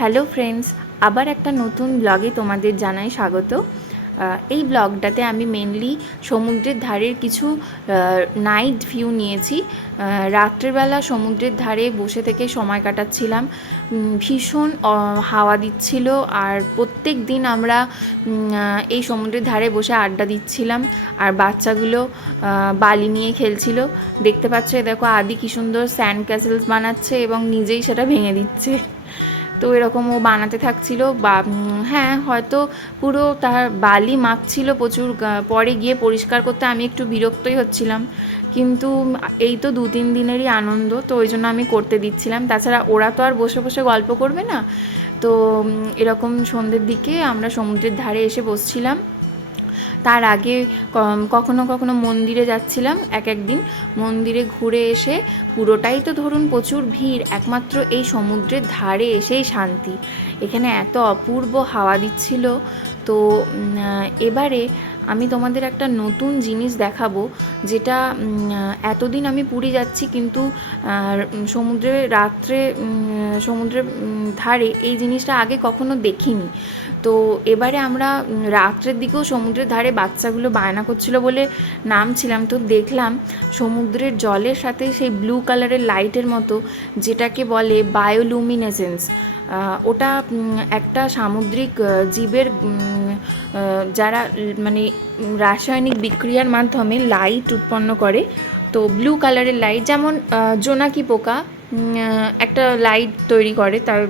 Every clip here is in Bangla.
হ্যালো ফ্রেন্ডস, আবার একটা নতুন ব্লগে তোমাদের জানাই স্বাগত। এই ব্লগটাতে আমি মেনলি সমুদ্রের ধারের কিছু নাইট ভিউ নিয়েছি। রাত্রেবেলা সমুদ্রের ধারে বসে থেকে সময় কাটাচ্ছিলাম। ভীষণ হাওয়া দিচ্ছিল, আর প্রত্যেক দিন আমরা এই সমুদ্রের ধারে বসে আড্ডা দিচ্ছিলাম, আর বাচ্চাগুলো বালি নিয়ে খেলছিল। দেখতে পাচ্ছ, দেখো আদি কি সুন্দর স্যান্ড ক্যাসেলস বানাচ্ছে এবং নিজেই সেটা ভেঙে দিচ্ছে। তো এরকম ও বানাতে থাকছিল, বা হ্যাঁ হয়তো পুরো তার বালি মাখছিল প্রচুর। পরে গিয়ে পরিষ্কার করতে আমি একটু বিরক্তই হচ্ছিলাম, কিন্তু এই তো 2-3 দিনেরই আনন্দ, তো ওই জন্য আমি করতে দিচ্ছিলাম। তাছাড়া ওরা তো আর বসে বসে গল্প করবে না। তো এরকম সন্ধ্যের দিকে আমরা সমুদ্রের ধারে এসে বসছিলাম। তার আগে কখনো কখনো মন্দিরে যাচ্ছিলাম। একদিন মন্দিরে ঘুরে এসে পুরোটাই তো ধরুন প্রচুর ভিড়, একমাত্র এই সমুদ্রের ধারে এসেই শান্তি। এখানে এত অপূর্ব হাওয়া দিচ্ছিল। তো এবারে আমি তোমাদের একটা নতুন জিনিস দেখাবো, যেটা এতদিন আমি পুরী যাচ্ছি, কিন্তু সমুদ্রে রাত্রে সমুদ্রের ধারে এই জিনিসটা আগে কখনো দেখিনি। তো এবারে আমরা রাত্রের দিকেও সমুদ্রের ধারে বাচ্চাগুলো বায়না করছিল বলে নামছিলাম, তো দেখলাম সমুদ্রের জলের সাথে সেই ব্লু কালারের লাইটের মতো, যেটাকে বলে বায়োলুমিনেসেন্স। ওটা একটা সামুদ্রিক জীবের যারা মানে রাসায়নিক বিক্রিয়ার মাধ্যমে লাইট উৎপন্ন করে। তো ব্লু কালারের লাইট, যেমন জোনাকি পোকা একটা লাইট তৈরি করে তার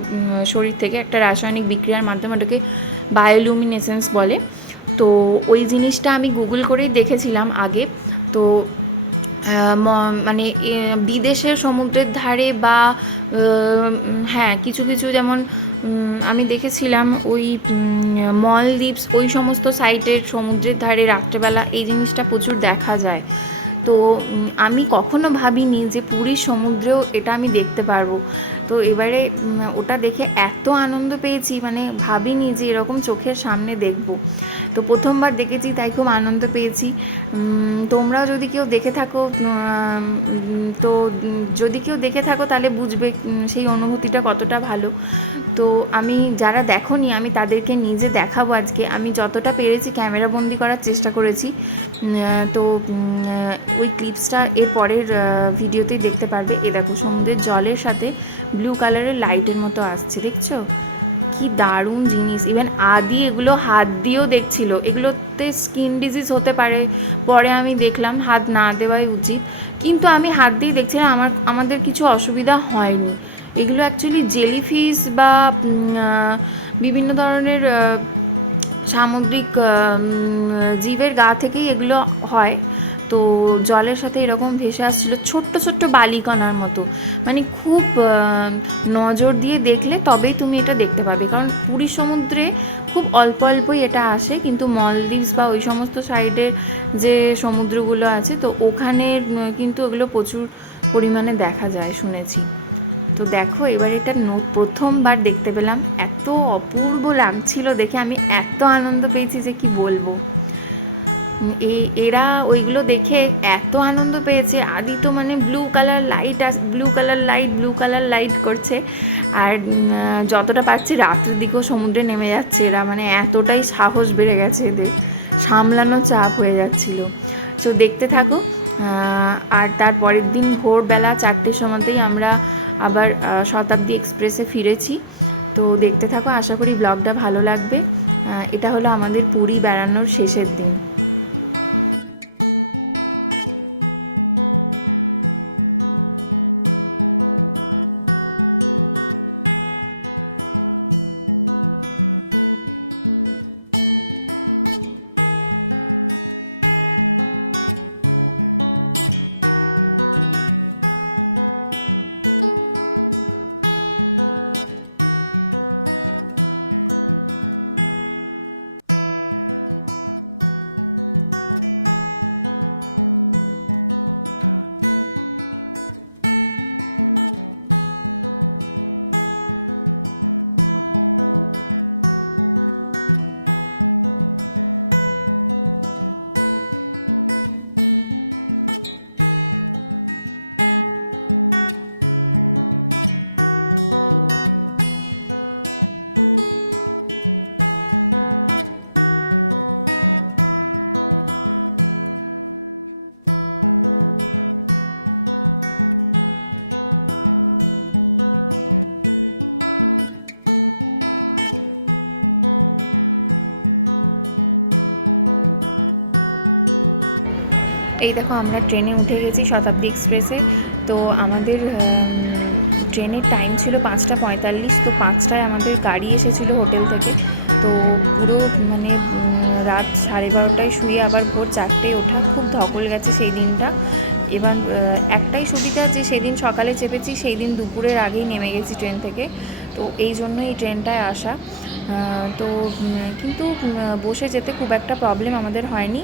শরীর থেকে, একটা রাসায়নিক বিক্রিয়ার মাধ্যমে, ওটাকে বায়োলুমিনেসেন্স বলে। তো ওই জিনিসটা আমি গুগল করেই দেখেছিলাম আগে। তো মানে বিদেশের সমুদ্রের ধারে বা হ্যাঁ কিছু কিছু, যেমন আমি দেখেছিলাম ওই মলদ্বীপস, ওই সমস্ত সাইটের সমুদ্রের ধারে রাত্রেবেলা এই জিনিসটা প্রচুর দেখা যায়। তো আমি কখনো ভাবিনি যে পুরীর সমুদ্রেও এটা আমি দেখতে পারবো। তো এবারে ওটা দেখে এত আনন্দ পেয়েছি, মানে ভাবিনি যে এরকম চোখের সামনে দেখবো। তো প্রথমবার দেখেছি, তাই খুব আনন্দ পেয়েছি। তোমরাও যদি কেউ দেখে থাকো, তো যদি কেউ দেখে থাকো তাহলে বুঝবে সেই অনুভূতিটা কতটা ভালো। তো আমি যারা দেখোনি, আমি তাদেরকে নিজে দেখাবো আজকে। আমি যতটা পেরেছি ক্যামেরা বন্দি করার চেষ্টা করেছি। তো ওই ক্লিপসটা এর পরের ভিডিওতেই দেখতে পারবে। এ দেখো সমুদ্রের জলের সাথে ব্লু কালারের লাইটের মতো আসছে, দেখছো কি দারুণ জিনিস। ইভেন আদি এগুলো হাত দিয়েও দেখছিল। এগুলোতে স্কিন ডিজিজ হতে পারে, পরে আমি দেখলাম হাত না দেওয়াই উচিত, কিন্তু আমি হাত দিয়ে দেখছিলাম, আমাদের কিছু অসুবিধা হয়নি। এগুলো অ্যাকচুয়ালি জেলিফিশ বা বিভিন্ন ধরনের সামুদ্রিক জীবের গা থেকেই এগুলো হয়। তো জলের সাথে এরকম ভেসে আসছিল ছোট্ট ছোট্ট বালিকণার মতো। মানে খুব নজর দিয়ে দেখলে তবেই তুমি এটা দেখতে পাবে, কারণ পুরী সমুদ্রে খুব অল্প অল্পই এটা আসে, কিন্তু মলদ্বীপস বা ওই সমস্ত সাইডের যে সমুদ্রগুলো আছে, তো ওখানে কিন্তু ওগুলো প্রচুর পরিমাণে দেখা যায় শুনেছি। তো দেখো এবার এটা প্রথমবার দেখতে পেলাম, এত অপূর্ব লাগছিল দেখে, আমি এত আনন্দ পেয়েছি যে কি বলবো। এরা ওইগুলো দেখে এত আনন্দ পেয়েছে। আদি তো মানে ব্লু কালার লাইট করছে, আর যতটা পাচ্ছি রাত্রের দিকেও সমুদ্রে নেমে যাচ্ছে এরা, মানে এতটাই সাহস বেড়ে গেছে এদের, সামলানো চাপ হয়ে যাচ্ছিল। তো দেখতে থাকো। আর তার পরের দিন ভোরবেলা 4টের সময়তেই আমরা আবার শতাব্দী এক্সপ্রেসে ফিরেছি। তো দেখতে থাকো, আশা করি ব্লগটা ভালো লাগবে। এটা হলো আমাদের পুরী বেড়ানোর শেষের দিন। আমরা ট্রেনে উঠে গেছি শতাব্দী এক্সপ্রেসে। তো আমাদের ট্রেনের টাইম ছিল 5:45, তো 5টায় আমাদের গাড়ি এসেছিলো হোটেল থেকে। তো পুরো মানে রাত 12:30টায় শুয়ে আবার ভোর 4টায় ওঠা, খুব ধকল গেছে সেই দিনটা। এবার একটাই সুবিধা যে সেদিন সকালে চেপেছি, সেই দিন দুপুরের আগেই নেমে গেছি ট্রেন থেকে, তো এই জন্য এই ট্রেনটায় আসা। তো কিন্তু বসে যেতে খুব একটা প্রবলেম আমাদের হয়নি।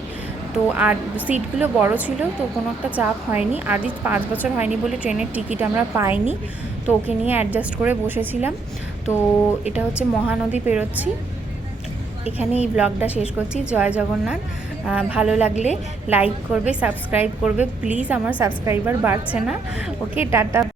তো আর সিটগুলো বড় ছিল, তো কোনো একটা চাপ হয়নি। আদি 5 বছর হয়নি বলে ট্রেনের টিকিট আমরা পাইনি, তো ওকে নিয়ে অ্যাডজাস্ট করে বসেছিলাম। তো এটা হচ্ছে মহানদী পেরোচ্ছি। এখানে এই ব্লগটা শেষ করছি। জয় জগন্নাথ। ভালো লাগলে লাইক করবে, সাবস্ক্রাইব করবে প্লিজ, আমার সাবস্ক্রাইবার বাড়ছে না। ওকে, টাটা।